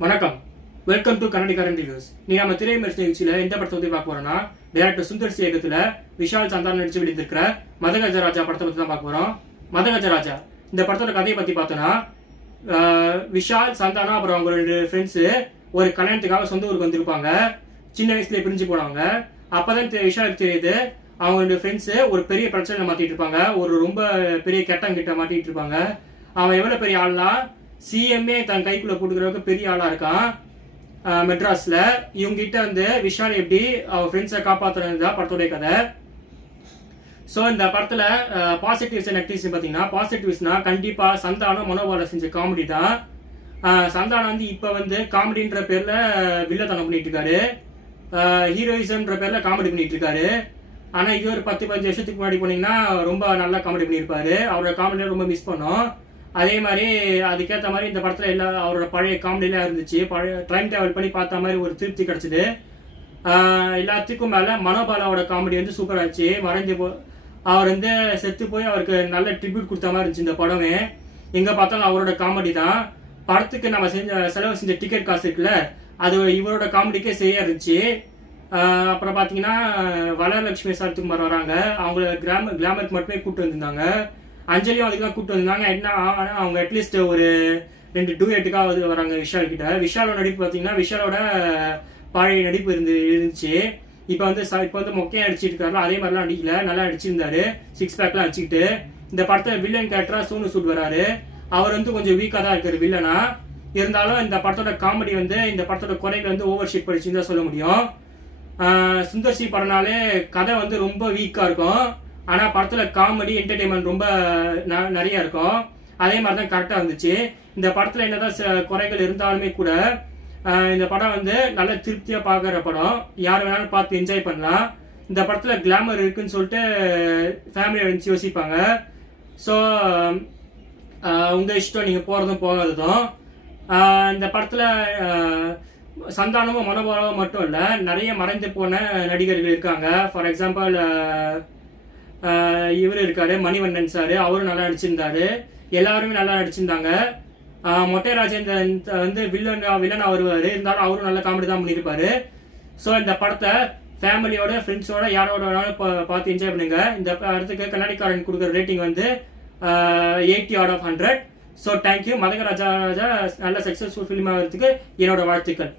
வணக்கம். Welcome to கன்னடி current reviews. நீ நம்ம திரைமர்ச்சி நிகழ்ச்சியில எந்த படத்தை பத்தி பார்க்க போறோம்னா, டைரக்டர் சுந்தர் சி இயக்கத்துல விஷால் சந்தானம் நடிச்சு வெளியிருக்கிற மதகஜராஜா படத்தை பத்தி தான் பார்க்க போறோம். மதகஜராஜா இந்த படத்தோட கதையை பத்தி பார்த்தோம்னா, விஷால் சந்தானம் அப்புறம் அவங்க ரெண்டு ஃப்ரெண்ட்ஸ் ஒரு கல்யாணத்துக்காக சொந்த ஊருக்கு வந்திருப்பாங்க. சின்ன வயசுல பிரிஞ்சு போனவங்க. அப்பதான் விஷாலுக்கு தெரியுது அவங்க ரெண்டு ஃப்ரெண்ட்ஸ் ஒரு பெரிய பிரச்சனை மாட்டிட்டு இருப்பாங்க. ஒரு ரொம்ப பெரிய கெட்ட மாட்டிட்டு இருப்பாங்க. அவன் எவ்வளவு பெரிய ஆள்னா சிஎம்ஏ தன் கைக்குள்ள போட்டுக்கிறவங்க பெரிய ஆளா இருக்கான் மெட்ராஸ்ல. இவங்க கிட்ட வந்து விஷால் எப்படி அவன் ஃப்ரெண்ட்ஸை காப்பாற்றுறதுதான் படத்தோடைய கதை. ஸோ இந்த படத்துல பாசிட்டிவ்ஸ் அண்ட் நெகட்டிவ்ஸ் பார்த்தீங்கன்னா, பாசிட்டிவ்ஸ்னா கண்டிப்பா சந்தானம் மனோபால செஞ்ச காமெடி தான். சந்தானம் வந்து இப்ப வந்து காமெடின்ற பேர்ல வில்லத்தனம் பண்ணிட்டு இருக்காரு, ஹீரோயிசம்ன்ற பேர்ல காமெடி பண்ணிட்டு இருக்காரு. ஆனா இது ஒரு 10-15 வருஷத்துக்கு முன்னாடி போனீங்கன்னா ரொம்ப நல்லா காமெடி பண்ணியிருப்பாரு. அவரோட காமெடியை ரொம்ப மிஸ் பண்ணோம். அதே மாதிரி அதுக்கேற்ற மாதிரி இந்த படத்துல எல்லா அவரோட பழைய காமெடியெல்லாம் இருந்துச்சு. பழைய டைம் டிராவல் பண்ணி பார்த்த மாதிரி ஒரு திருப்தி கிடைச்சது. எல்லாத்துக்கும் மேல மனோபாலாவோட காமெடி வந்து சூப்பரா இருந்துச்சு. அவர் வந்து செத்து போய் அவருக்கு நல்ல ட்ரிபியூட் கொடுத்த மாதிரி இருந்துச்சு இந்த படமே. எங்க பார்த்தாலும் அவரோட காமெடி தான். படத்துக்கு நம்ம செலவு செஞ்ச டிக்கெட் காசு இருக்குல்ல, அது இவரோட காமெடிக்கே சரியா இருந்துச்சு. அப்புறம் பாத்தீங்கன்னா வளர்லட்சுமி சரத்குமார் வராங்க. அவங்கள கிளாமருக்கு மட்டுமே கூப்பிட்டு வந்திருந்தாங்க. அஞ்சலியும் அதுக்கு தான் கூப்பிட்டு வந்தாங்க. என்ன அவங்க அட்லீஸ்ட் ஒரு 2 டூயட்டுக்காக வராங்க விஷால் கிட்ட. விஷாலோட நடிப்பு பார்த்தீங்கன்னா விஷாலோட பழைய நடிப்பு இருந்துச்சு. இப்போ வந்து மொக்கையா அடிச்சிருக்காரு. அதே மாதிரிலாம் அடிக்கல, நல்லா அடிச்சிருந்தாரு. 6 பேக்லாம் அடிச்சுக்கிட்டு. இந்த படத்துல வில்லன் கேரக்டரா சோனு சூட் வராரு. அவர் வந்து கொஞ்சம் வீக்கா தான் இருக்காரு வில்லனா. இருந்தாலும் இந்த படத்தோட காமெடி வந்து இந்த படத்தோட குறைகள் வந்து ஓவர் ஷீட் படிச்சுன்னு தான் சொல்ல முடியும். சுந்தர் சி படம்னாலே கதை வந்து ரொம்ப வீக்கா இருக்கும். ஆனா படத்துல காமெடி என்டர்டைன்மெண்ட் ரொம்ப நிறைய இருக்கும். அதே மாதிரி தான் கரெக்டா இருந்துச்சு. இந்த படத்துல என்னதான் குறைகள் இருந்தாலுமே கூட இந்த படம் வந்து நல்ல திருப்தியா பாக்குற படம். யார் வேணாலும் பார்த்து என்ஜாய் பண்ணலாம். இந்த படத்துல கிளாமர் இருக்குன்னு சொல்லிட்டு ஃபேமிலியை வச்சு யோசிப்பாங்க. ஸோ உங்க இஷ்டம், நீங்க போறதும் போகாததும். இந்த படத்துல சந்தானமும் மனோபாலமும் மட்டும் இல்ல, நிறைய மறைந்து போன நடிகர்கள் இருக்காங்க. ஃபார் எக்ஸாம்பிள் இவர் இருக்காரு மணிவண்ணன் சாரு, அவரும் நல்லா நடிச்சிருந்தாரு. எல்லாருமே நல்லா நடிச்சிருந்தாங்க. மொட்டை ராஜேந்திரன் வந்து வில்லனா வருவாரு. இருந்தாலும் அவரும் நல்ல காமெடி தான் பண்ணியிருப்பாரு. ஸோ இந்த படத்தை ஃபேமிலியோட ஃப்ரெண்ட்ஸோட யாரோட வேணாலும் பார்த்து என்ஜாய் பண்ணுங்க. இந்த படத்துக்கு கன்னடிக்காரன் கொடுக்குற ரேட்டிங் வந்து 80/100. So thank you. மதகராஜா நல்ல சக்சஸ்ஃபுல் ஃபிலிம் ஆகிறதுக்கு என்னோட வாழ்த்துக்கள்.